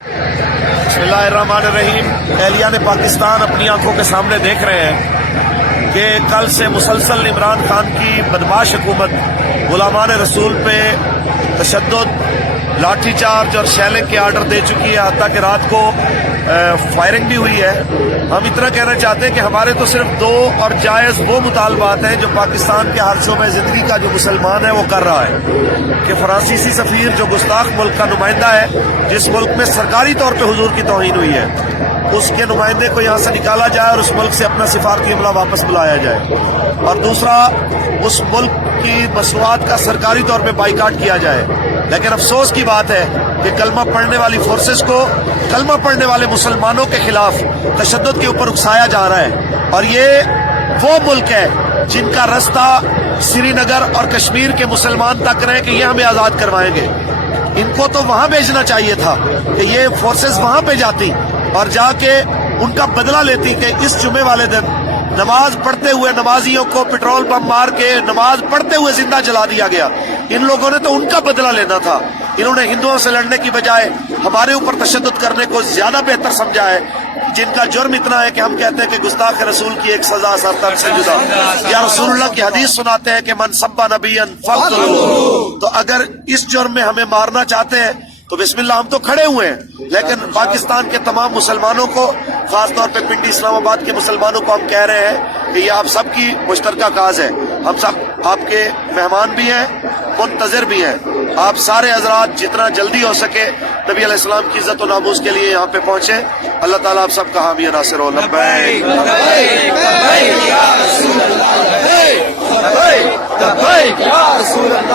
बिस्मिल्लाहिर्रहमानिर्रहीम। एहलियान पाकिस्तान अपनी आंखों के सामने देख रहे हैं कि कल से मुसलसल इमरान खान की बदमाश हुकूमत गुलामान रसूल पे तशद्दुद, लाठी चार्ज और शैलिंग के आर्डर दे चुकी है। हत्ता कि रात को फायरिंग भी हुई है। हम इतना कहना चाहते हैं कि हमारे तो सिर्फ दो और जायज़ वो मुतालबात हैं जो पाकिस्तान के हर शोबे ज़िंदगी का जो मुसलमान है वो कर रहा है कि फ्रांसीसी सफ़ीर जो गुस्ताख मुल्क का नुमाइंदा है, जिस मुल्क में सरकारी तौर पर हुजूर की तौहीन हुई है, उसके नुमाइंदे को यहाँ से निकाला जाए और उस मुल्क से अपना सिफारती अमला वापस बुलाया जाए। और दूसरा, उस मुल्क की मसनूआत का सरकारी तौर पे बाइकाट किया जाए। लेकिन अफसोस की बात है कि कलमा पढ़ने वाली फोर्सेस को कलमा पढ़ने वाले मुसलमानों के खिलाफ तशद्दुद के ऊपर उकसाया जा रहा है। और ये वो मुल्क है जिनका रास्ता श्रीनगर और कश्मीर के मुसलमान तक रहे कि ये हमें आज़ाद करवाएंगे। इनको तो वहां भेजना चाहिए था कि ये फोर्सेस वहां पे जाती और जाके उनका बदला लेती कि इस जुमे वाले दिन नमाज पढ़ते हुए नमाजियों को पेट्रोल पंप मार के नमाज पढ़ते हुए जिंदा जला दिया गया। इन लोगों ने तो उनका बदला लेना था। इन्होंने हिंदुओं से लड़ने की बजाय हमारे ऊपर तशद्दुद करने को ज्यादा बेहतर समझा है, जिनका जुर्म इतना है कि हम कहते हैं कि गुस्ताख रसूल की एक सजा सरतन से जुदा। या रसूलुल्लाह की हदीस सुनाते हैं कि मन सब्बा नबियन फक़्तुलूहु। तो अगर इस जुर्म में हमें मारना चाहते हैं तो बिस्मिल्लाह, हम तो खड़े हुए हैं। लेकिन पाकिस्तान के तमाम मुसलमानों को, खास तौर पे पिंडी इस्लामाबाद के मुसलमानों को हम कह रहे हैं कि ये आप सबकी मुश्तरका काज है। हम सब आपके मेहमान भी हैं, मुंतज़िर भी हैं। आप सारे हजरात जितना जल्दी हो सके नबी अलैहिस्सलाम की इज्जत और नामूस के लिए यहाँ पे पहुंचे। अल्लाह ताला आप सबका हामी और नासिर हो। लब्बैक लब्बैक या रसूल अल्लाह, लब्बैक लब्बैक या रसूल अल्लाह।